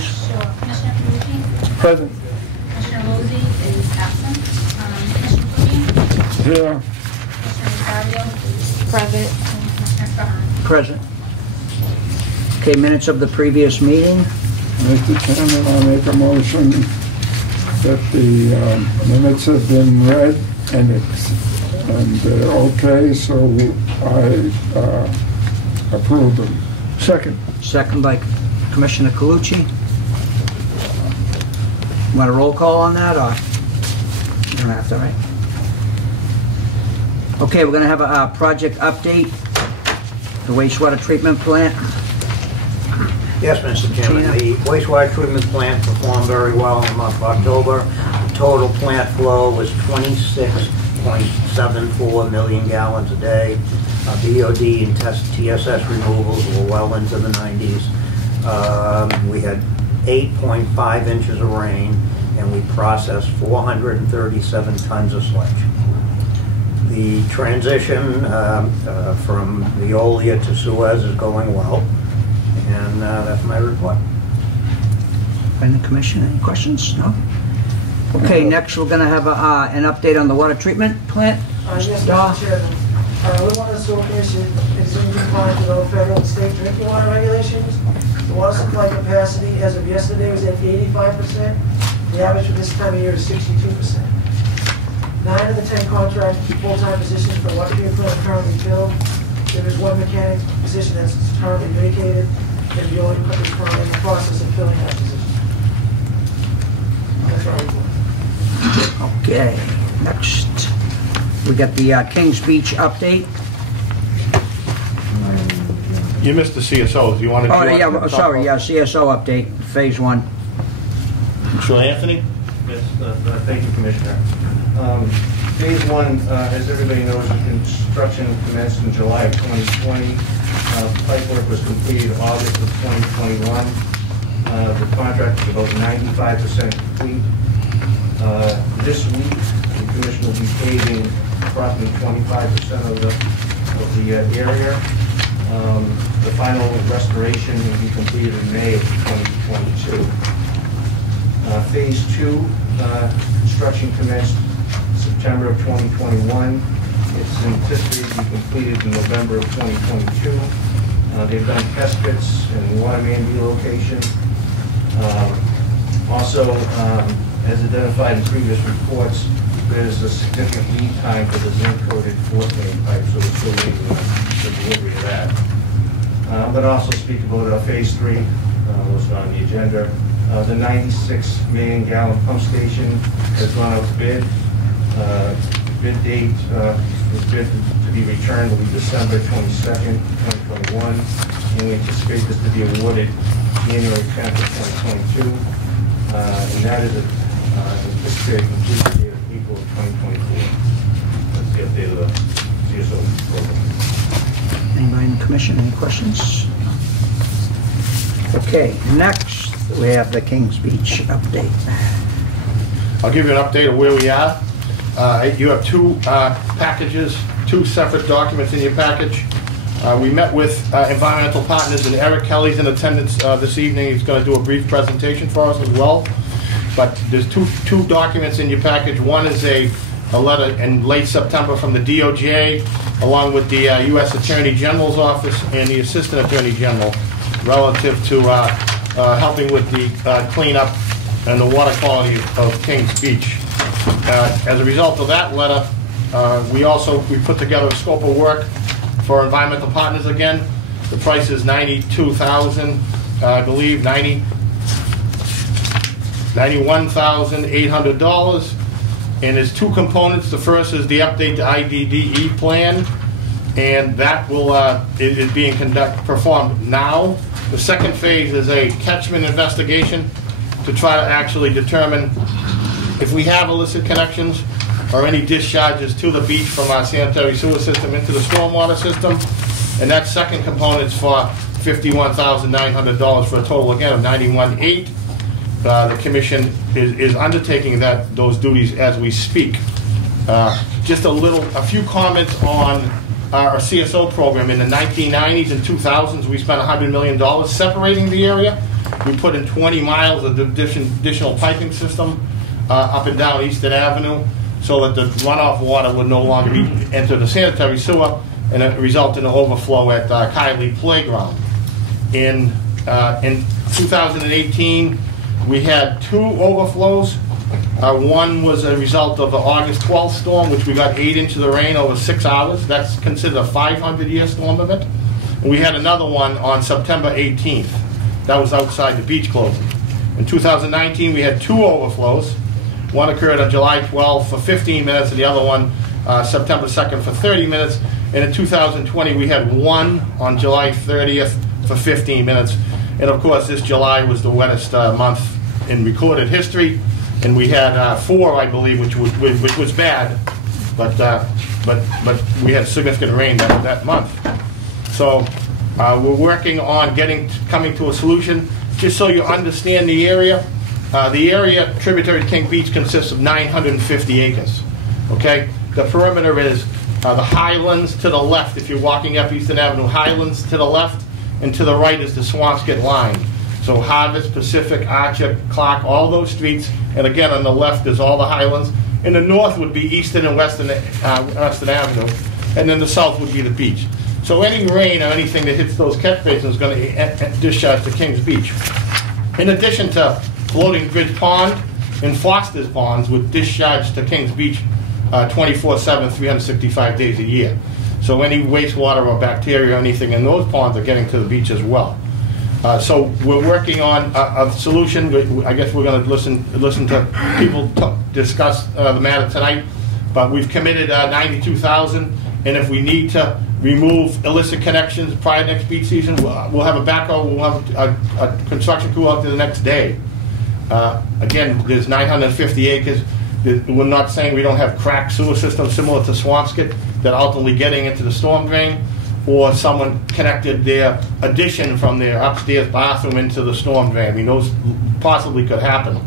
Sure. Commissioner Calucci? Present. Commissioner Lozey is absent. Commissioner Coogan? Here. Commissioner Rosario? Present. And Commissioner Strahan? Present. Okay, minutes of the previous meeting. Mr. Chairman, I make a motion that the minutes have been read and they're okay, so I approve them. Second. Second by Commissioner Calucci. Want a roll call on that, or you don't have to, right? Okay, we're going to have a project update, the wastewater treatment plant. Yes, Mr. Chairman, the wastewater treatment plant performed very well in the month of October. The total plant flow was 26.74 million gallons a day. BOD and TSS removals were well into the 90s. We had 8.5 inches of rain, and we processed 437 tons of sludge. The transition from Veolia to Suez is going well. And that's my report. And the commission, any questions? No? Okay, next we're going to have an update on the water treatment plant. Yes, Mr. Chairman. The Water Sewer Commission is in compliance with all federal and state drinking water regulations. The water supply capacity as of yesterday was at 85%. The average for this time of year is 62%. 9 of the 10 contract full-time positions for the water treatment plant are currently filled. There is one mechanic position that's currently vacated, and the only company currently in the process of filling that position. That's our report. Okay, next we got the Kings Beach update. You missed the CSOs. You want to? Oh yeah, sorry, yeah, CSO update, phase 1. Sure, Anthony. Yes, thank you, Commissioner. Phase 1, as everybody knows, construction commenced in July of 2020. Pipe work was completed August of 2021. The contract is about 95% complete. This week, the Commission will be paving approximately 25% of the area. The final restoration will be completed in May of 2022. Phase 2 construction commenced September of 2021. It's anticipated to be completed in November of 2022. They've done test pits and water main relocation. Also, as identified in previous reports, there's a significant lead time for the zinc-coated Fort main pipe, so we're still waiting on the delivery of that. But also speak about Phase 3, what's on the agenda. The 96 million gallon pump station has gone out to bid. Bid date is bid to be returned will be December 22nd, 2021, and we anticipate this to be awarded January 10th of 2022, and that is anticipated completion date of April of 2024. That's the update of the CSO program. Anybody in the commission, any questions? Okay, next we have the Kings Beach update. I'll give you an update of where we are. You have 2 packages, 2 separate documents in your package. We met with environmental partners, and Eric Kelly's in attendance this evening. He's going to do a brief presentation for us as well. But there's two documents in your package. One is a letter in late September from the DOJ, along with the U.S. Attorney General's office and the Assistant Attorney General, relative to helping with the cleanup and the water quality of Kings Beach. As a result of that letter, we put together a scope of work for environmental partners again. The price is $92,000, I believe, $91,800. And there's 2 components. The first is the update to IEDD plan, and that is being performed now. The second phase is a catchment investigation to try to actually determine if we have illicit connections or any discharges to the beach from our sanitary sewer system into the stormwater system. And that second component is for $51,900 for a total, again, of $91,800. The Commission is undertaking those duties as we speak. Just a few comments on our CSO program. In the 1990s and 2000s, we spent $100 million separating the area We put in 20 miles of additional piping system up and down Eastern Avenue so that the runoff water would no longer enter the sanitary sewer and it result in an overflow at Kiley Playground. In 2018, we had 2 overflows. One was a result of the August 12th storm, which we got 8 inches of rain over 6 hours. That's considered a 500-year storm event. And we had another one on September 18th. That was outside the beach closing. In 2019, we had 2 overflows. One occurred on July 12th for 15 minutes, and the other one September 2nd for 30 minutes. And in 2020, we had 1 on July 30th for 15 minutes. And of course, this July was the wettest month in recorded history. And we had 4, I believe, which was bad, but we had significant rain that month. So we're working on coming to a solution. Just so you understand the area tributary to King Beach consists of 950 acres. Okay, the perimeter is the Highlands to the left. If you're walking up Eastern Avenue, Highlands to the left, and to the right is the Swampscott line. So Harvest, Pacific, Archer, Clark, all those streets, and again on the left is all the Highlands. In the north would be Eastern and Western Avenue, and then the south would be the beach. So any rain or anything that hits those catch basins is going to discharge to Kings Beach. In addition to Floating Bridge Pond and Foster's Ponds would discharge to Kings Beach 24/7, 365 days a year. So any wastewater or bacteria or anything in those ponds are getting to the beach as well. So we're working on a solution. I guess we're going to listen to people discuss the matter tonight. But we've committed $92,000, and if we need to remove illicit connections prior to next beach season, we'll have a backhoe. We'll have a construction crew out there the next day. Again, there's 950 acres. We're not saying we don't have cracked sewer systems similar to Swampscott that are ultimately getting into the storm drain, or someone connected their addition from their upstairs bathroom into the storm drain. I mean, those possibly could happen.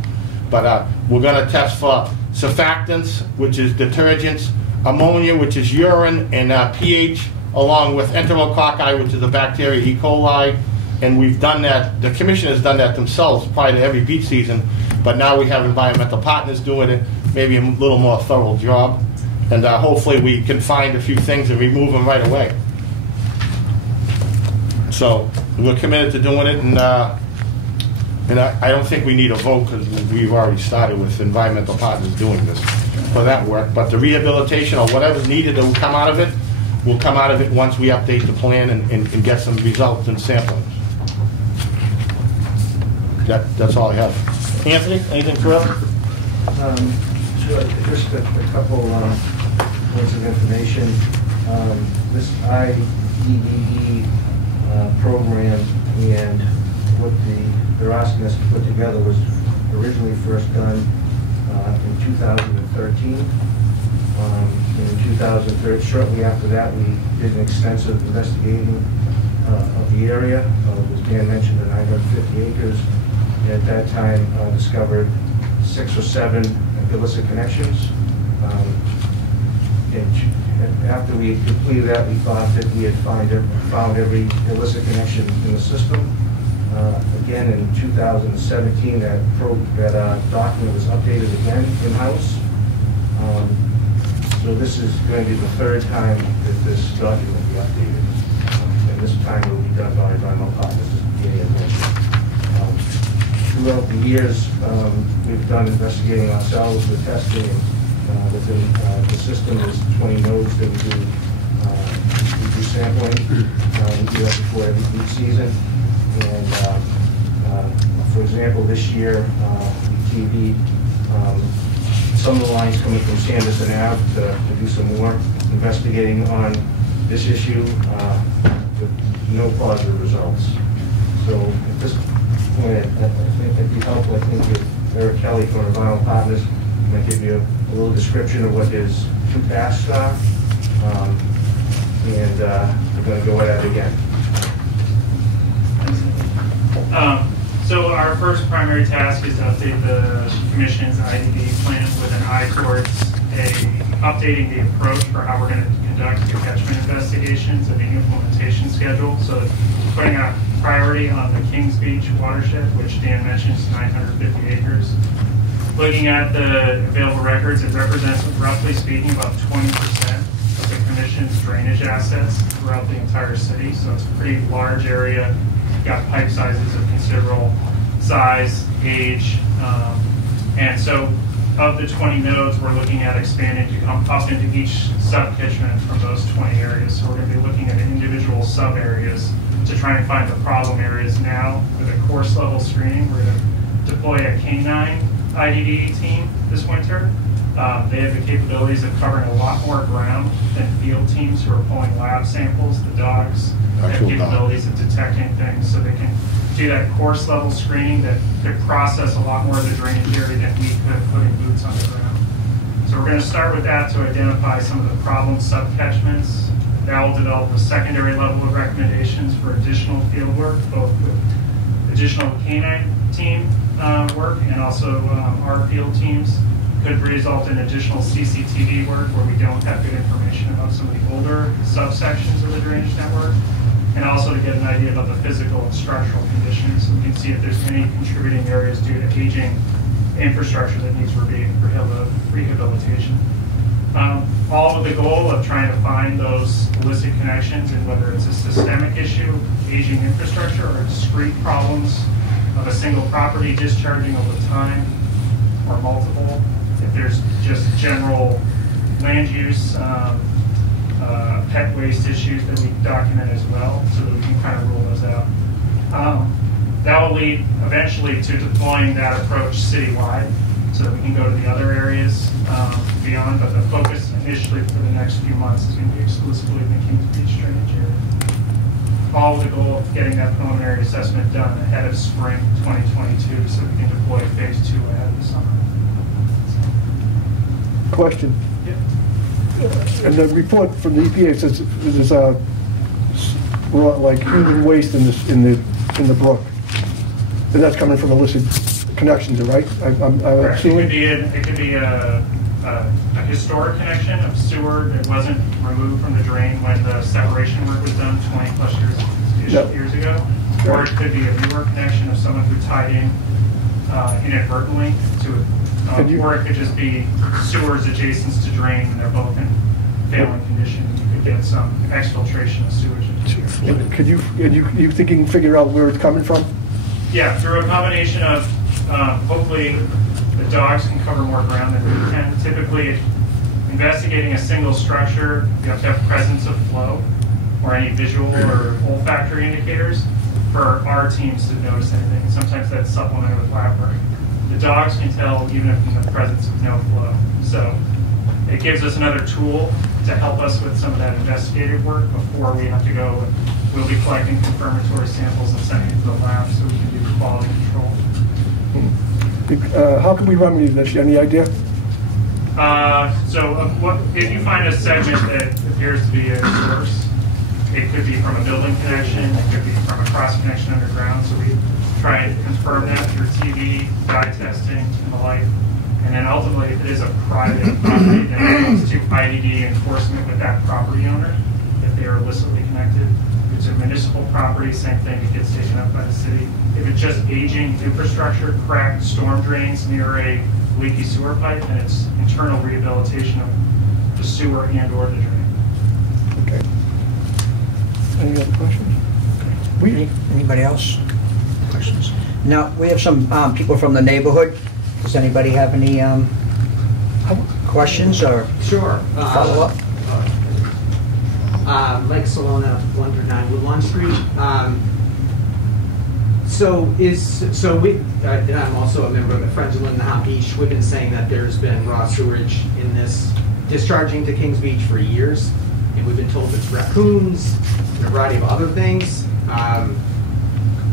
But we're going to test for surfactants, which is detergents, ammonia, which is urine, and pH, along with enterococci, which is a bacteria, E. coli. And we've done that, the commission has done that themselves prior to every beach season, but now we have environmental partners doing it, maybe a little more thorough job. And hopefully we can find a few things and remove them right away. So we're committed to doing it, and I don't think we need a vote because we've already started with environmental partners doing this for that work. But the rehabilitation or whatever's needed that will come out of it will come out of it once we update the plan and get some results and sampling. That's all I have. Anthony, anything further? Sure. Just a couple points of information. This IEDD program and what they're asking us to put together was originally first done in 2013. In 2013, shortly after that, we did an extensive investigating of the area. As Dan mentioned, the 950 acres. And at that time, discovered 6 or 7 illicit connections. And after we had completed that, we thought that we had found every illicit connection in the system. Again, in 2017, that document was updated again in-house. So this is going to be the 3rd time that this document will be updated. And this time it will be done by environmental partners, as Danny had mentioned. Throughout the years, we've done investigating ourselves with testing. Within the system, there's 20 nodes that we do sampling. We do that before every beach season. And for example, this year, we TV'd some of the lines coming from Sanderson Ave to do some more investigating on this issue with no positive results. So at this point, I think it'd be helpful, I think, if Eric Kelly from Environmental Partners might give you a little description of what his 2 tasks are. And we're going to go at it again. So our first primary task is to update the Commission's IEDD plan with an eye towards a updating the approach for how we're going to conduct the catchment investigations and the implementation schedule. So putting a priority on the Kings Beach watershed, which Dan mentioned is 950 acres. Looking at the available records, it represents, roughly speaking, about 20% of the commission's drainage assets throughout the entire city. So it's a pretty large area. You've got pipe sizes of considerable size, age, and so of the 20 nodes, we're looking at expanding to come up into each sub-catchment from those 20 areas. So we're going to be looking at individual sub-areas to try and find the problem areas now. With a course level screening, we're going to deploy a K9 IEDD team this winter. They have the capabilities of covering a lot more ground than field teams who are pulling lab samples. The dogs have capabilities of detecting things, so they can do that course level screening that could process a lot more of the drainage area than we could putting boots on the ground. So we're going to start with that to identify some of the problem sub-catchments. That will develop a secondary level of recommendations for additional field work, both with additional K9 team work and also our field teams. Could result in additional CCTV work where we don't have good information about some of the older subsections of the drainage network, and also to get an idea about the physical and structural conditions, so we can see if there's any contributing areas due to aging infrastructure that needs rehabilitation. All with the goal of trying to find those illicit connections, and whether it's a systemic issue, aging infrastructure, or discrete problems of a single property discharging over time, or multiple. If there's just general land use, pet waste issues that we document as well, so that we can kind of rule those out. That will lead eventually to deploying that approach citywide, so that we can go to the other areas beyond, but the focus initially for the next few months is going to be exclusively in the Kings Beach drainage area. All with the goal of getting that preliminary assessment done ahead of spring 2022, so we can deploy phase 2 ahead of the summer. Question. Yeah. And the report from the EPA says there's like human waste in the brook, and that's coming from illicit connections, right? I'm assuming. It could be a historic connection of sewer that wasn't removed from the drain when the separation work was done 20 plus years ago, or it could be a newer connection of someone who tied in inadvertently to it. Or it could just be sewers adjacent to drain and they're both in failing condition. You could get some exfiltration of sewage. Could you think you can figure out where it's coming from? Yeah, through a combination of hopefully the dogs can cover more ground than we can. Typically, investigating a single structure, you have to have presence of flow or any visual or olfactory indicators for our teams to notice anything. Sometimes that's supplemented with lab work. The dogs can tell even if in the presence of no flow. So it gives us another tool to help us with some of that investigative work before we have to go. We'll be collecting confirmatory samples and sending it to the lab so we can do quality control. How can we remedy this? Any idea? If you find a segment that appears to be a source, it could be from a building connection, it could be from a cross connection underground. So we try and confirm that through TV, dye testing, and the like. And then ultimately, if it is a private property, then it goes to IEDD enforcement with that property owner if they are illicitly connected. If it's a municipal property, same thing, it gets taken up by the city. If it's just aging infrastructure, cracked storm drains near a leaky sewer pipe, then it's internal rehabilitation of the sewer and or the drain. Okay. Any other questions? Anybody else? Questions? Now, we have some people from the neighborhood. Does anybody have any questions or Sure. follow-up? Mike Salona, 109 Woodlawn Street. And I'm also a member of the Friends of Lynn Beach. We've been saying that there's been raw sewage in this discharging to Kings Beach for years, and we've been told it's raccoons and a variety of other things.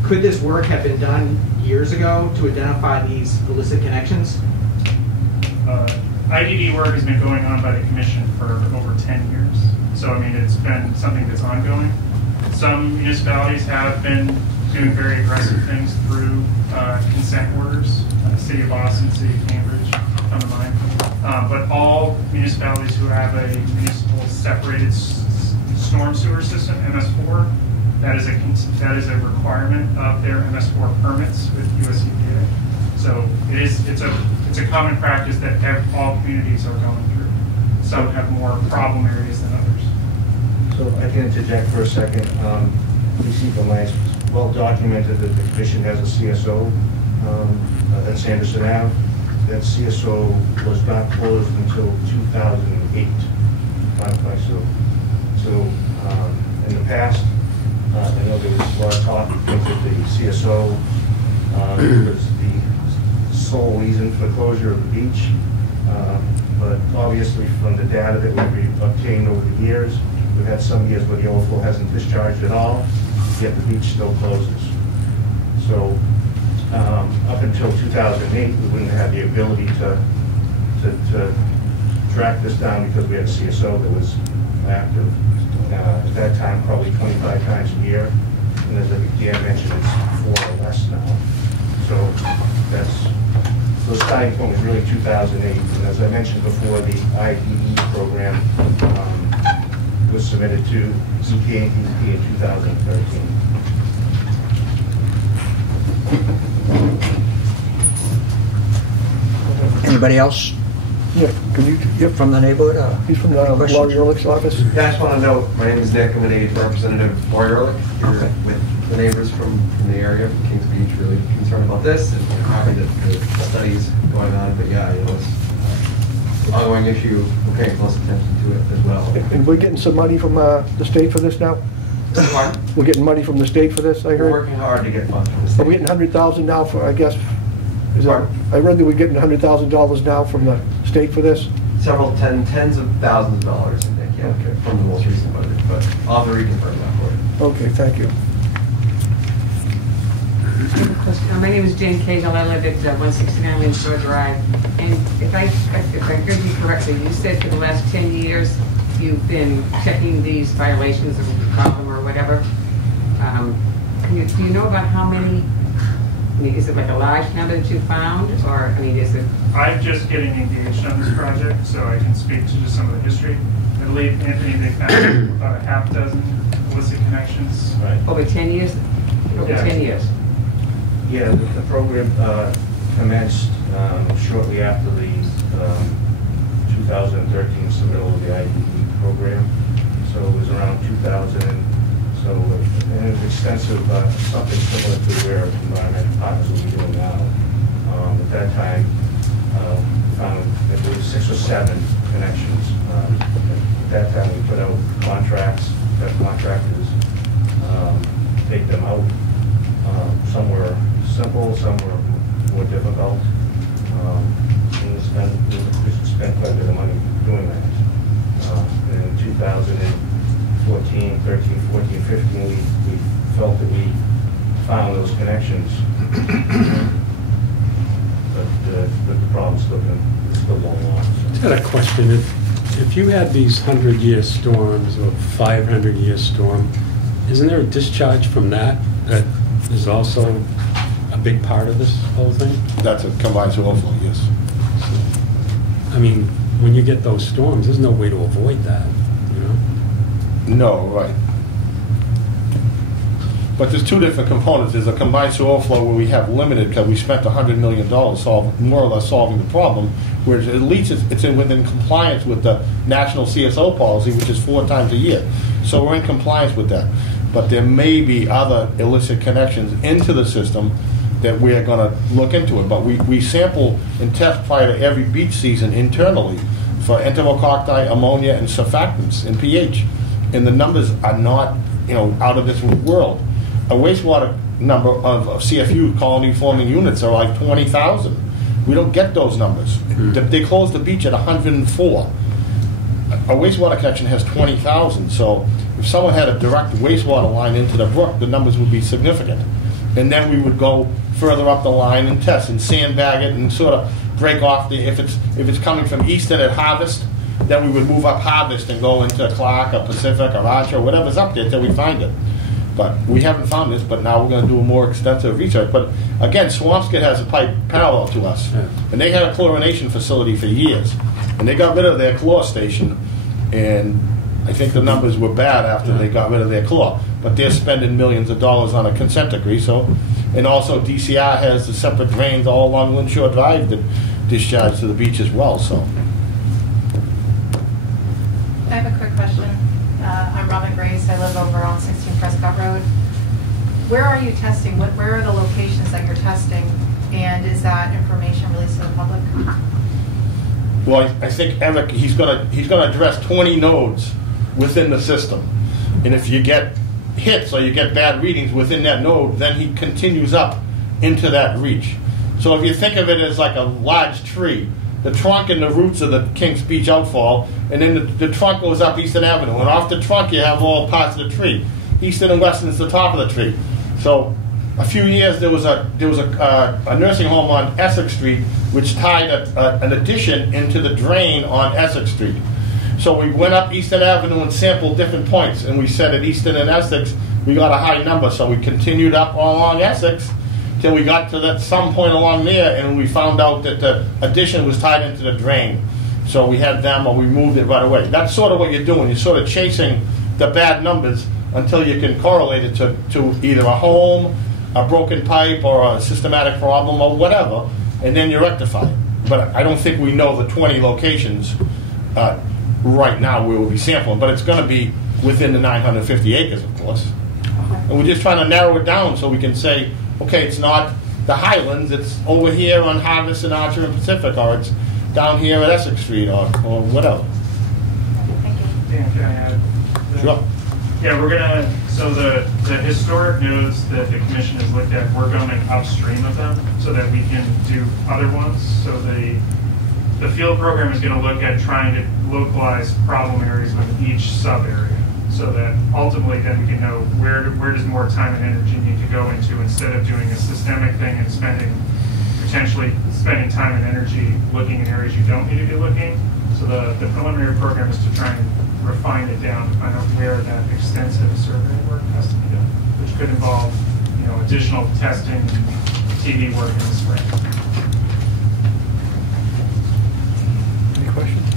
Could this work have been done years ago to identify these illicit connections? IEDD work has been going on by the commission for over 10 years. So, I mean, it's been something that's ongoing. Some municipalities have been doing very aggressive things through consent orders. City of Boston, City of Cambridge. come to mind. But all municipalities who have a municipal separated storm sewer system, MS4, that is a requirement of their MS4 permits with US EPA. So it's a common practice that all communities are going through. Some have more problem areas than others. So I can interject for a second. Receive the last, well documented that the commission has a CSO at Sanderson Ave. That CSO was not closed until 2008. So in the past, I know there was a lot of talk that the CSO was the sole reason for the closure of the beach. But obviously from the data that we've obtained over the years, we've had some years where the overflow hasn't discharged at all, yet the beach still closes. So up until 2008, we wouldn't have the ability to track this down because we had a CSO that was active. At that time, probably 25 times a year. And as Dan mentioned, it's 4 or less now. So the starting point was really 2008. And as I mentioned before, the IEDD program was submitted to CPA and DEP in 2013. Anybody else? Yeah, can you, yep, From the neighborhood? he's from questions? Laurie Ehrlich's office. Yeah, I just want to know, my name is Nick, I'm an Representative Laurie Ehrlich, here with the neighbors from the area, from Kings Beach, really concerned about this, and I'm happy that the study's going on, but yeah, it's an ongoing issue, we're paying close attention to it as well. And we're getting some money from the state for this now? Pardon? We're getting money from the state for this, I We're heard? working hard to get funds from the Are state. we getting 100,000 now for, I guess, is that, Pardon? I read that we're getting $100,000 now from the state for this? Several tens of thousands of dollars, I think, yeah, Okay. from the most recent budget, but I'll have to reconfirm that for you. Okay, thank you. My name is Jane Cahill. I live at 169 Lynn Shore Drive. And if I heard you correctly, you said for the last 10 years you've been checking these violations of the problem or whatever. Do you know about how many? I mean, is it like a large number that you found, or I mean, is it? I'm just getting engaged on this project, so I can speak to just some of the history. I believe, Anthony, they found about a half dozen illicit connections. Right. Over 10 years? Over Yeah. 10 years. Yeah, the program commenced shortly after the 2013 submittal of the IEDD program. So it was around 2000. So and it was extensive, something similar to where environmental partners will be doing now. At that time, found that there were 6 or 7 connections. At that time, we put out contracts, that contractors take them out. Some were simple, some were more difficult. And we spent quite a bit of money doing that. And in 2014, 13, 14, 15, we felt that we found those connections. but the problem's still going on. I had a question. If you had these 100-year storms or 500-year storm, isn't there a discharge from that is also a big part of this whole thing? That's a combined sewer overflow, yes. I mean, when you get those storms, there's no way to avoid that, you know? No, right. But there's 2 different components. There's a combined sewer overflow where we have limited, because we spent $100 million more or less solving the problem, whereas at least it's within compliance with the national CSO policy, which is 4 times a year. So we're in compliance with that. But there may be other illicit connections into the system that we are going to look into it. But we sample and test prior to every beach season internally for enterococci, ammonia, and surfactants and pH. And the numbers are not, out of this world. A wastewater number of CFU, colony forming units, are like 20,000. We don't get those numbers. They closed the beach at 104. A wastewater connection has 20,000. So if someone had a direct wastewater line into the brook, the numbers would be significant. And then we would go further up the line and test and sandbag it and sort of break off if it's coming from Easton at Harvest, then we would move up Harvest and go into Clark or Pacific or Archer or whatever's up there till we find it. But we haven't found this, but now we're gonna do a more extensive research. But again, Swampscott has a pipe parallel to us, and they had a chlorination facility for years, and they got rid of their chlor station, and I think the numbers were bad after they got rid of their chlor. But they're spending millions of dollars on a consent decree, so, and also DCR has the separate drains all along Lynn Shore Drive that discharge to the beach as well, so. I have a quick question. I'm Robin Grace. I live over on 16 Prescott Road. Where are you testing? Where are the locations that you're testing? And is that information released to the public? Well, I think Eric, he's gonna address 20 nodes within the system. And if you get hits or you get bad readings within that node, then he continues up into that reach. So if you think of it as like a large tree, the trunk and the roots of the Kings Beach outfall, and then the trunk goes up Eastern Avenue, and off the trunk you have all parts of the tree. Eastern and Western is the top of the tree. So a few years there was a nursing home on Essex Street which tied an addition into the drain on Essex Street. So we went up Eastern Avenue and sampled different points, and we said at Eastern and Essex we got a high number, so we continued up along Essex till we got to that some point along there, and we found out that the addition was tied into the drain. So we had them, or we moved it right away. That's sort of what you're doing. You're sort of chasing the bad numbers until you can correlate it to either a home, a broken pipe, or a systematic problem, or whatever, and then you rectify it. But I don't think we know the 20 locations right now we will be sampling, but it's going to be within the 950 acres, of course. And we're just trying to narrow it down so we can say, okay, it's not the Highlands, it's over here on Harvest and Archer and Pacific, or it's down here at Essex Street, or whatever. Dan, can I add? Sure. Yeah, we're gonna, so the historic nodes that the commission has looked at, we're going upstream of them so that we can do other ones. So the field program is gonna look at trying to localize problem areas within each sub-area, so that ultimately then we can know where does more time and energy need to go into, instead of doing a systemic thing and potentially spending time and energy looking in areas you don't need to be looking. So the preliminary program is to try and refine it down to find out where that extensive survey work has to be done, which could involve, additional testing and TV work in the spring. Any questions?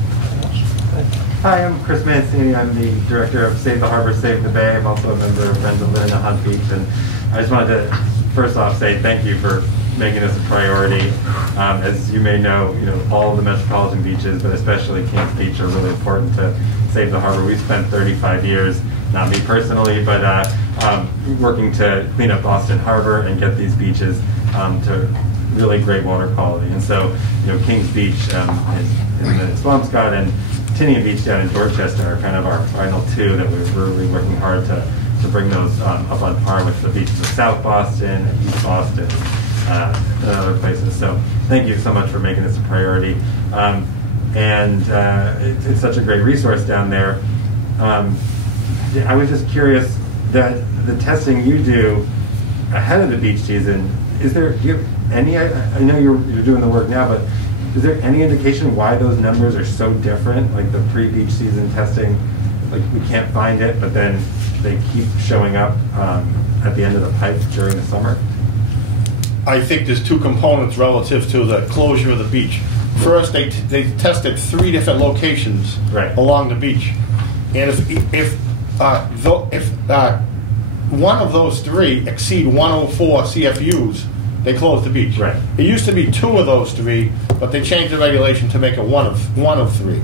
Hi, I'm Chris Mancini. I'm the director of Save the Harbor, Save the Bay. I'm also a member of Friends of Lynn and Hunt Beach. And I just wanted to first off say thank you for making this a priority. As you may know, all of the metropolitan beaches, but especially Kings Beach, are really important to Save the Harbor. We've spent 35 years, not me personally, but working to clean up Boston Harbor and get these beaches to really great water quality. And so, Kings Beach in the Swampscott and Tinian Beach down in Dorchester are kind of our final two that we're really working hard to bring those up on par with the beaches of South Boston, East Boston, and other places. So thank you so much for making this a priority. It's such a great resource down there. I was just curious that the testing you do ahead of the beach season, do you have any, I know you're doing the work now, but is there any indication why those numbers are so different? Like the pre-beach season testing, like we can't find it, but then they keep showing up at the end of the pipe during the summer? I think there's two components relative to the closure of the beach. First, they tested 3 different locations along the beach, and if one of those 3 exceed 104 CFUs, they closed the beach. Right. It used to be 2 of those 3, but they changed the regulation to make it one of 3.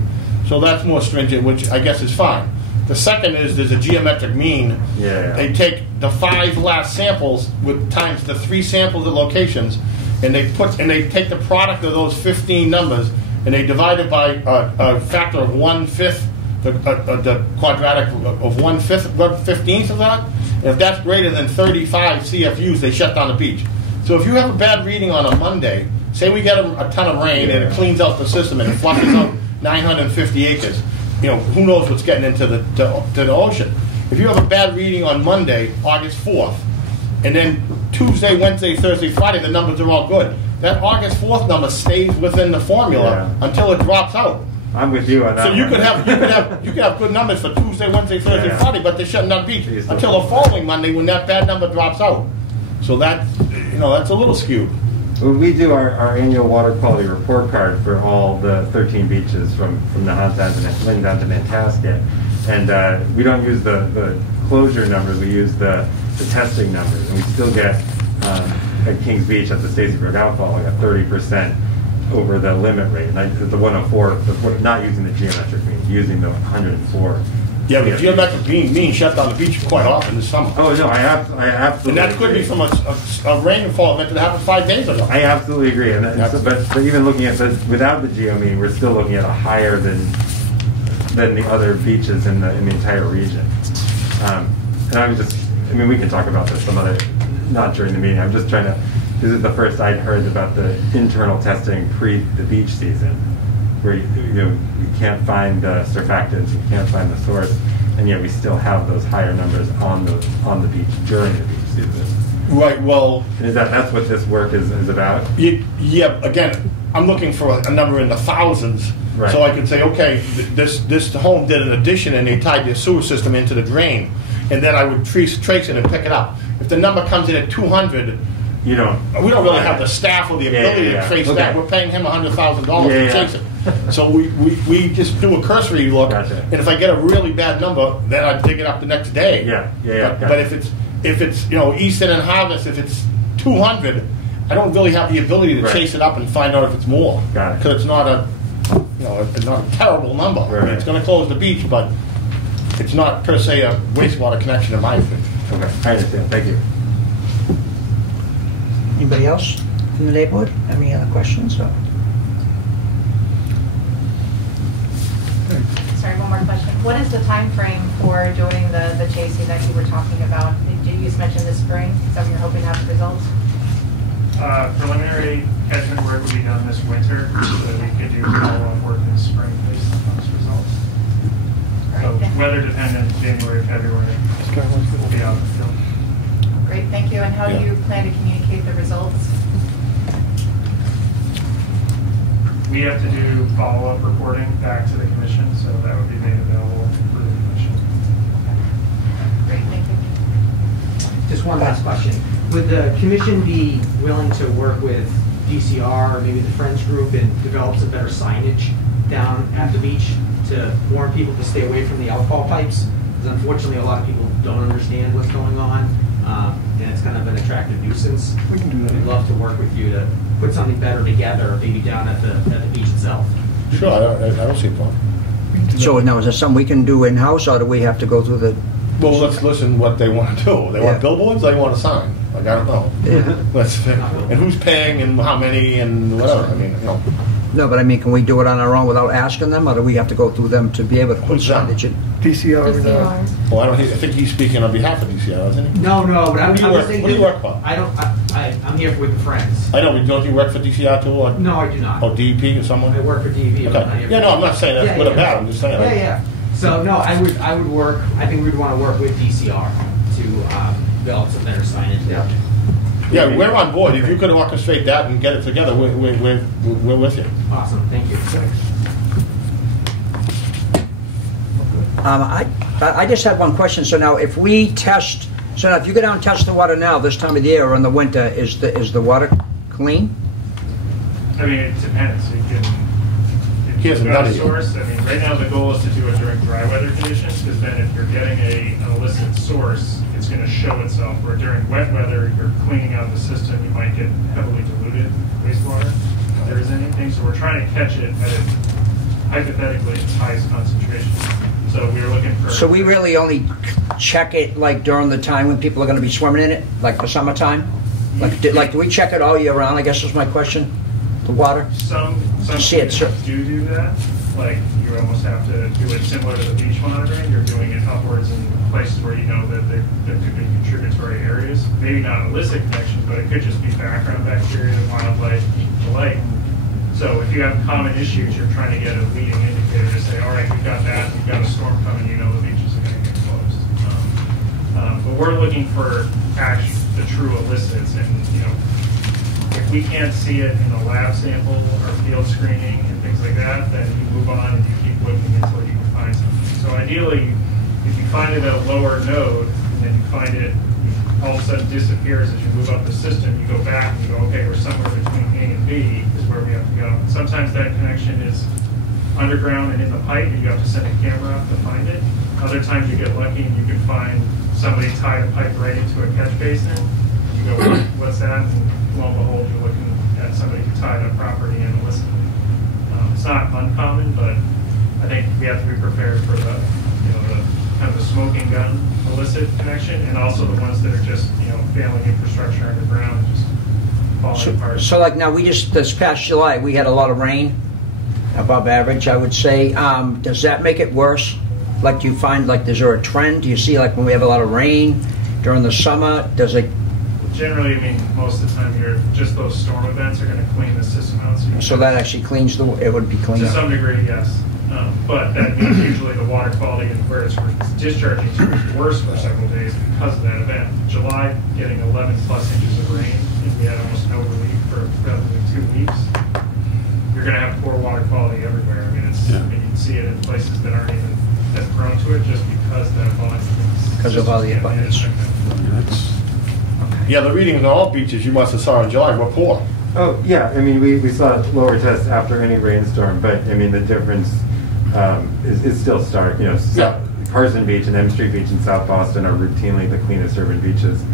So that's more stringent, which I guess is fine. The second is there's a geometric mean. Yeah. They take the 5 last samples with times the 3 samples at locations, and they take the product of those 15 numbers and they divide it by a factor of 1/5, the quadratic of 1/15th of that. And if that's greater than 35 CFUs, they shut down the beach. So if you have a bad reading on a Monday, say we get a ton of rain and it cleans out the system and it flushes out 950 acres, who knows what's getting into the ocean. If you have a bad reading on Monday, August 4th, and then Tuesday, Wednesday, Thursday, Friday, the numbers are all good, that August 4th number stays within the formula until it drops out. I'm with you on that. So you one. could have good numbers for Tuesday, Wednesday, Thursday, Yeah. Friday, but they're shutting down the beach until the following Monday when that bad number drops out. So that's a little skewed. Well, we do our annual water quality report card for all the 13 beaches from Nahant down to Lynn down to Nantasket. And we don't use the closure numbers, we use the testing numbers. And we still get, at Kings Beach at the Stacy Brook outfall, like a 30% over the limit rate. Like the 104, not using the geometric mean, using the 104. Yeah, but geometric mean shut down the beach quite often this summer. Oh, no, I absolutely And that could agree. be from a rainfall event that happened 5 days ago. I absolutely agree. But even looking at this without the geo mean, we're still looking at a higher than the other beaches in the entire region. And we can talk about this some other, not during the meeting. I'm just trying to, this is the first I'd heard about the internal testing pre the beach season, where you can't find the surfactants, you can't find the source, and yet we still have those higher numbers on the beach during the beach season. Right, well... And that's what this work is about? Yeah, again, I'm looking for a number in the thousands. Right. So I could say, okay, this home did an addition and they tied their sewer system into the drain. And then I would trace it and pick it up. If the number comes in at 200, we don't really have the staff or the ability to trace that. We're paying him $100,000 to chase it. So we just do a cursory look, and if I get a really bad number, then I dig it up the next day. But if it's Easton and Harvest, if it's 200, I don't really have the ability to chase it up and find out if it's more, because it's not a terrible number. I mean, it's going to close the beach, but it's not per se a wastewater connection in my opinion. Okay, I understand. Thank you. Anybody else in the neighborhood? Any other questions? Sorry, one more question. What is the time frame for doing the chasing that you were talking about? Did you just mention this spring? Is that when you're hoping to have the results? Preliminary catchment work will be done this winter, so we could do follow-up work in the spring based on those results. So weather dependent, January, February, we'll be out in the field. Great, thank you. And how do you plan to communicate the results? We have to do follow-up reporting back to the commission, so that would be made available for the commission. Great, thank you. Just one last question. Would the commission be willing to work with DCR or maybe the Friends Group and develop some better signage down at the beach to warn people to stay away from the outfall pipes? Because unfortunately, a lot of people don't understand what's going on, and it's kind of an attractive nuisance. We can do that. We'd love to work with you to put something better together, maybe down at the beach itself. Sure, I don't see a problem. So now, is that something we can do in-house, or do we have to go through the... Well, let's listen what they want to do. They want billboards, they want a sign. Like, I don't know. And who's paying and how many and whatever. I mean, No, but I mean, can we do it on our own without asking them, or do we have to go through them to be able to put signage in? DCR. Well, I think he's speaking on behalf of DCR, isn't he? No, but I'm just What thinking... do you work for? I'm here with the Friends. I know, but don't you work for DCR too? Or, No, I do not. or DEP or someone? I work for DEP. But I'm not here Yeah, no, I'm not saying that's good or bad. I'm just saying. Yeah. So no, I would work. I think we'd want to work with DCR to develop some better signage. Yeah, we're on board. If you could orchestrate that and get it together, we're with you. Awesome, thank you. I just had one question. So now, if we test, so now if you go down and test the water now, this time of the year or in the winter, is the water clean? I mean, it depends. He hasn't got done a it source. I mean, right now the goal is to do it during dry weather conditions, because then if you're getting an illicit source, it's going to show itself. Where during wet weather, you're cleaning out the system, you might get heavily diluted wastewater if there is anything. So we're trying to catch it at hypothetically its highest concentration. So we were looking for. So we really only check it like during the time when people are going to be swimming in it, like the summertime. Like do we check it all year round? I guess is my question. The water. Some do that. Like you almost have to do it similar to the beach monitoring. You're doing it upwards in places where you know that there could be contributory areas. Maybe not illicit connection, but it could just be background bacteria, wildlife, the lake. So if you have common issues, you're trying to get a leading indicator to say, all right, we've got that, we've got a storm coming, you know the beaches are going to get closed. But we're looking for the true illicits, and if we can't see it in the lab sample or field screening and things like that, then you move on and you keep looking until you can find something. So ideally, if you find it at a lower node, and then you find it all of a sudden disappears as you move up the system, you go back and you go, okay, we're somewhere between A and B is where we have to go. And sometimes that connection is underground and in the pipe, and you have to send a camera up to find it. Other times you get lucky and you can find somebody tied a pipe right into a catch basin. You go, what's that? And lo and behold, you're looking at somebody who tied a property in illicitly. It's not uncommon, but I think we have to be prepared for the, the kind of the smoking gun illicit connection, and also the ones that are just, failing infrastructure underground, just falling apart. So like now, this past July, we had a lot of rain, above average, I would say. Does that make it worse? Like, do you find, like, is there a trend? Do you see, like, when we have a lot of rain during the summer, does it? Generally, I mean, most of the time, just those storm events are going to clean the system out. So that actually cleans it would be cleaned to some degree, yes. But that means usually the water quality and where it's discharging to is worse for several days because of that event. July, getting 11 plus inches of rain, and we had almost no relief for probably 2 weeks. You're going to have poor water quality everywhere. I mean, I mean, you can see it in places that aren't even as prone to it just because that volume. Because of all the abundance. Yeah, the readings on all beaches you must have saw in July were poor. Oh, yeah. I mean, we saw lower tests after any rainstorm, but I mean, the difference is still stark. Carson Beach and M Street Beach in South Boston are routinely the cleanest urban beaches,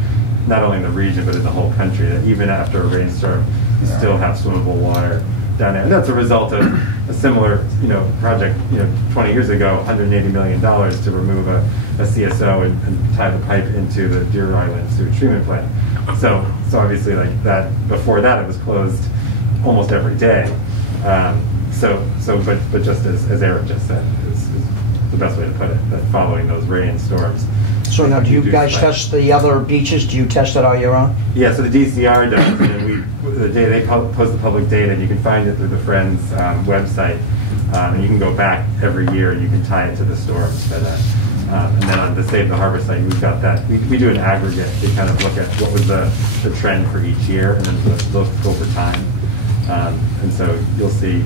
not only in the region, but in the whole country. That even after a rainstorm, you still have swimmable water down there. And that's a result of a similar, project, 20 years ago, $180 million to remove a CSO and tie the pipe into the Deer Island sewage treatment plant. So obviously, like that, before that, it was closed almost every day. But just as Eric just said, is the best way to put it, that following those rainstorms. So now, do you guys test the other beaches? Do you test it all year round? Yeah, so the DCR does, and they post the public data, and you can find it through the Friends website, and you can go back every year and you can tie it to the storms. And then on the Save the Harbor site, we've got that. We do an aggregate. We kind of look at what was the trend for each year, and then look over time. And so you'll see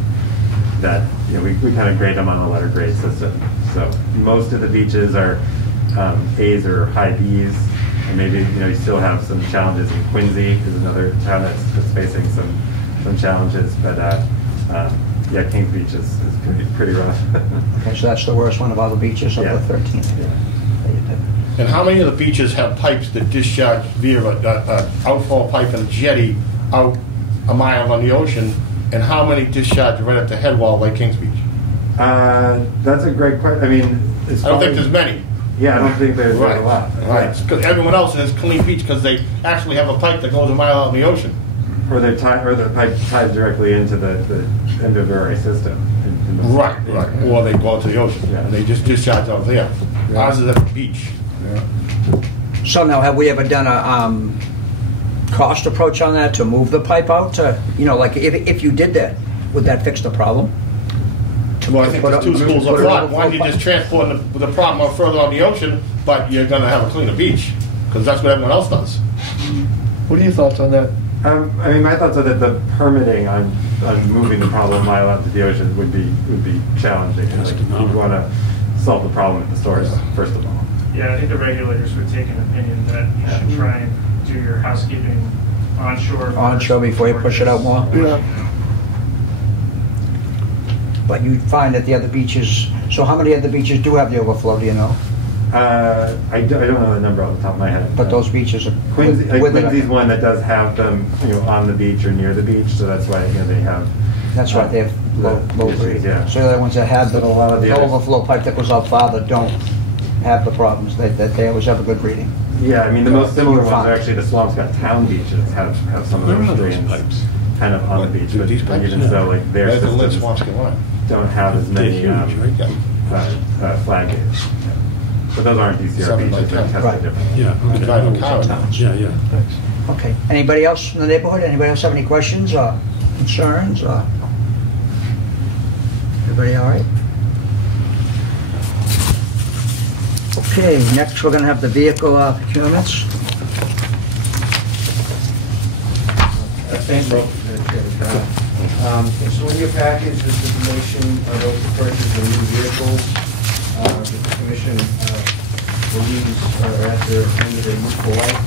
that we kind of grade them on a letter grade system. So most of the beaches are A's or high B's, and maybe you still have some challenges in Quincy is another town that's facing some challenges, but yeah, Kings Beach is pretty rough. Okay, so that's the worst one of all the beaches of the 13. Yeah. And how many of the beaches have pipes that discharge via an outfall pipe and a jetty out a mile on the ocean, and how many discharge right at the head wall like Kings Beach? That's a great question. I mean, I don't think there's many. Yeah, I don't think there's a lot. Right, because everyone else is clean beach because they actually have a pipe that goes a mile out in the ocean. Or the pipe ties directly into the end of the array system. Right. Or they go out to the ocean. Yeah. And they just discharge out there. Yeah. Ours is at the beach. Yeah. So now, have we ever done a cost approach on that to move the pipe out? Like if you did that, would that fix the problem? Well, I think there's two schools of thought. One, you're just transporting the problem out further on the ocean, but you're going to have a cleaner beach because that's what everyone else does. What are your thoughts on that? I mean, my thoughts are that the permitting on moving the problem a mile out to the ocean would be challenging. And you'd want to solve the problem at the source, first of all. Yeah, I think the regulators would take an opinion that you should try and do your housekeeping onshore. Onshore before you push it out more? Yeah. But you find that the other beaches, so how many other beaches do have the overflow, do you know? I don't know the number off the top of my head. But those beaches are... Quincy's one that does have them on the beach or near the beach, so that's why they have... That's right, they have low grade. Yeah. So the other ones that have the others, overflow pipe that goes out farther don't have the problems. They always have a good reading. Yeah, I mean, the most similar ones are actually the Swampscott town beaches have some of those drains kind of on the beach, but even so, like their systems don't have as many flag gates. But those aren't DCR beaches, they're tested differently. Yeah. Okay. Anybody else in the neighborhood? Anybody else have any questions or concerns? Everybody all right? Okay, next we're going to have the vehicle procurements. So in your package, this information about the purchase of new vehicles, the commission believes are at their end of their useful life.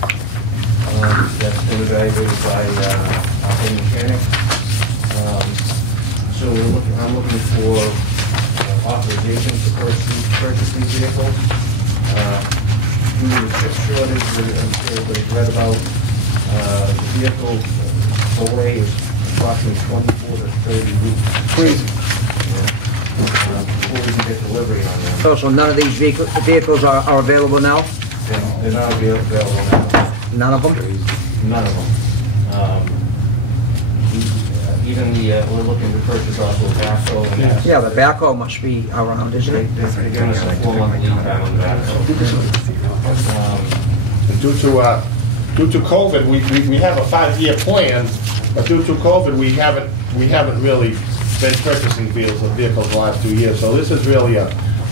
That's been evaluated by our home mechanic. So I'm looking for authorization to purchase these vehicles. Due to the chip shortage, I'm sure everybody's read about, the vehicle delay is approximately 24 to 30 weeks. Crazy. Before we can get delivery on them. So none of these vehicles are available now? They're not available now. None of them? None of them. Even we're looking to purchase also a backhoe. And that's- Yeah, the backhoe must be around, isn't it? They're giving us a 4-month lead time on the backhoe. Due to COVID, we have a 5-year plan, but due to COVID, we haven't really been purchasing vehicles the last 2 years. So this is really a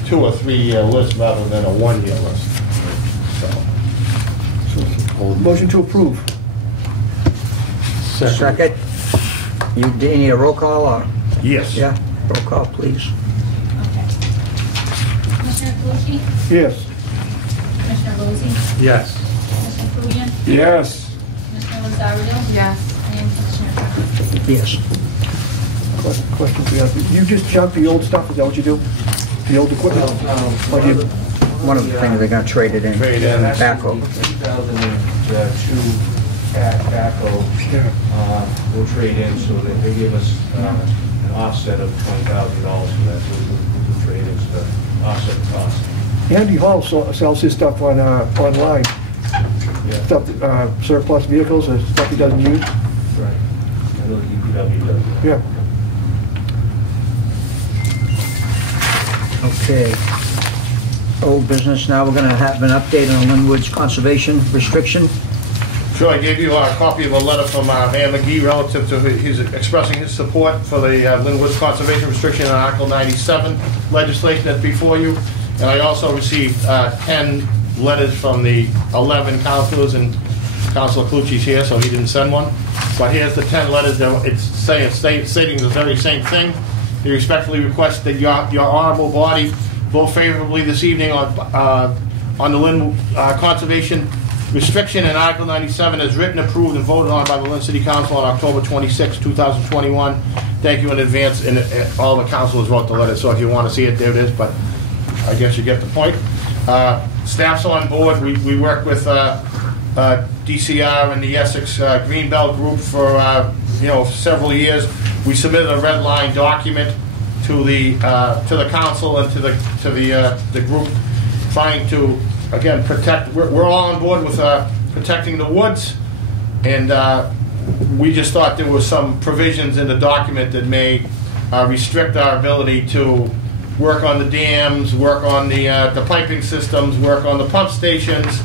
2 or 3 year list rather than a 1 year list. So. Motion to approve. Second. You need a roll call or? Yes. Yeah, roll call, please. Okay. Commissioner Calucci? Yes. Commissioner Lozey? Yes. Commissioner Kubian? Yes. Commissioner Rosario? Yes. And Commissioner Tucker? Yes. Question for you. You just junk the old stuff, is that what you do? The old equipment? Or you- One of the things they're gonna trade it in. Trade in. Backhoe. 2002 backhoe will trade in, so that they give us an offset of $20,000 for that. So we'll trade in to offset the cost. Andy Hall sells his stuff on online. Yeah. Stuff, surplus vehicles, or stuff he doesn't use. Right. I know the DPW does. Yeah. Okay. Old business, now we're gonna have an update on Linwood's conservation restriction. Sure, I gave you a copy of a letter from Mayor McGee relative to his expressing his support for the Linwood's conservation restriction on Article 97 legislation that's before you. And I also received 10 letters from the 11 councilors, and Councilor Calucci's here, so he didn't send one. But here's the 10 letters. It's stating the very same thing. He respectfully requests that your honorable body vote favorably this evening on the Lynn conservation restriction in Article 97 as written, approved, and voted on by the Lynn City Council on October 26, 2021. Thank you in advance, and all the councilors wrote the letter, so if you want to see it, there it is, but I guess you get the point. Staff's on board. We work with DCR and the Essex Greenbelt Group for several years. We submitted a red line document to the council and to the group, trying to again protect. We're all on board with protecting the woods, and we just thought there was some provisions in the document that may restrict our ability to work on the dams, work on the piping systems, work on the pump stations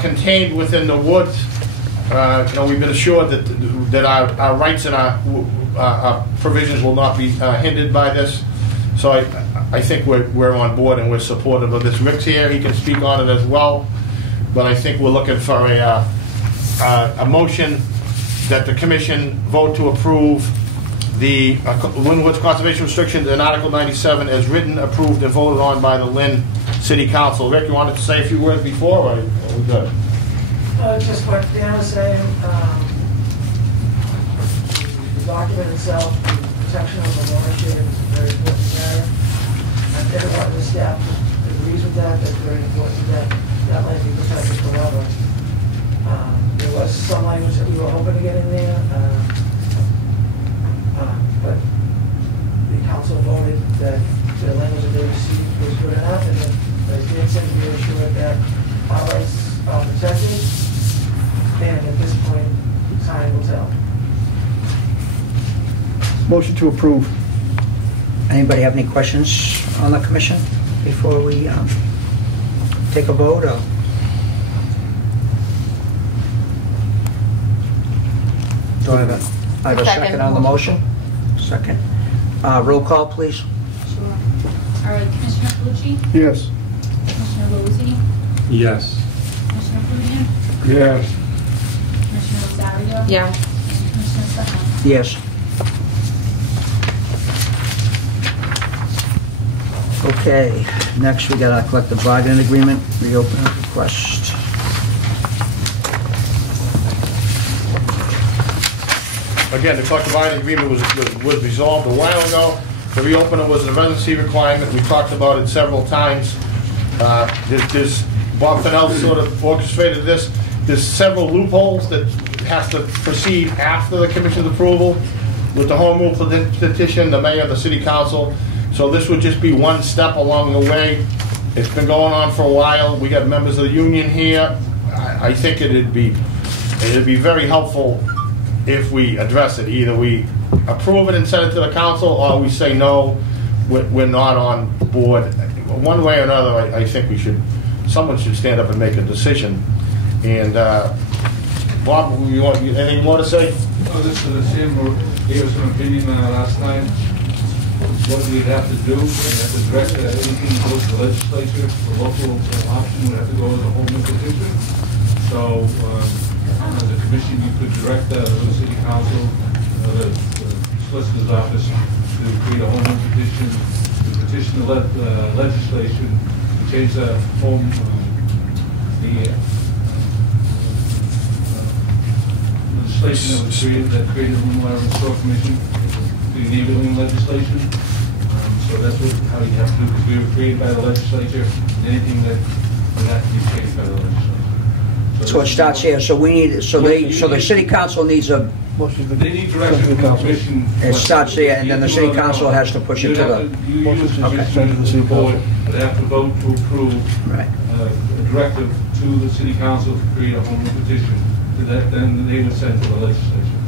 contained within the woods. We've been assured that our rights and our provisions will not be hindered by this. So I think we're on board and we're supportive of this. Rick's here; he can speak on it as well. But I think we're looking for a motion that the commission vote to approve the Linwood's conservation restrictions in Article 97 as written, approved, and voted on by the Lynn City Council. Rick, you wanted to say a few words before, or are we good? Just what Dan was saying, the document itself, the protection of the watershed is very important there. And everyone in the staff agrees with that. That's very important that land be protected forever. There was some language that we were hoping to get in there, but the council voted that the language that they received was good enough, and they did seem to be assured that our rights are protected, and at this point, time will tell. Motion to approve. Anybody have any questions on the commission before we take a vote? Or? Do I have a second on the motion? Second. Roll call, please. Sure. All right, Commissioner Calucci? Yes. Commissioner Lozey? Yes. Commissioner Kubian? Yes. Commissioner Rosario? Yes. And Commissioner Tucker? Yes. Okay, next we got our collective bargaining agreement, reopen request. Again, the collective bargaining agreement was resolved a while ago. The reopener was an emergency requirement. We talked about it several times. Bob Fennell sort of orchestrated this. There's several loopholes that has to proceed after the commission's approval with the home rule petition, the mayor, the city council. So this would just be one step along the way. It's been going on for a while. We got members of the union here. I think it'd be very helpful if we address it. Either we approve it and send it to the council, or we say no, we're not on board. One way or another, I think someone should stand up and make a decision. And Bob, anything more to say? Oh, this is the same. Gave us an opinion last night. What we'd have to do, we'd have to direct anything that goes to the legislature, the local option would have to go to the home rule petition. So, as a commission, you could direct the city council, the solicitor's office to create a home rule petition, to petition the legislation, to change the home, legislation that created the Home Water and Sewer Commission, the enabling legislation. So that's how you have to do, because we were created by the legislature, and anything that would have to be changed by the legislature. So it starts here, so we need, so the city council needs a, They need direction from the commission. it starts there, and then the city council has to push it to the, You use the board, but have to vote to approve right. a directive to the city council to create a home rule petition. Then they would send to the legislature.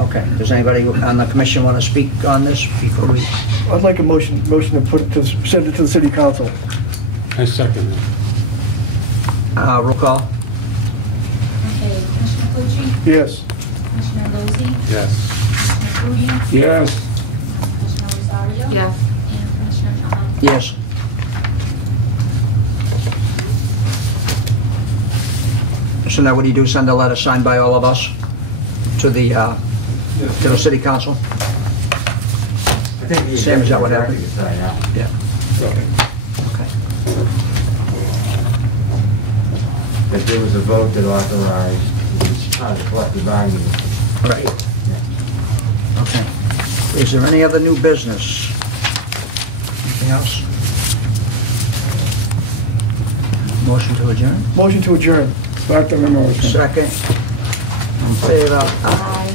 Okay, does anybody on the commission want to speak on this before we? I'd like a motion to put it to, send it to the city council. I second it. Roll call? Okay, Commissioner Pucci? Yes. Commissioner Lozey? Yes. Commissioner Cludier? Yes. Commissioner Rosario? Yes. And Commissioner Trahan? Yes. So now what do you do, send a letter signed by all of us to the city council? I think Sam, is that what happened? Yeah. Okay. That there was a vote that authorized the collective bargaining. Right. Okay. Is there any other new business? Anything else? Motion to adjourn? Motion to adjourn. Second the motion. Second. In favor? Aye.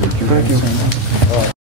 Thank you.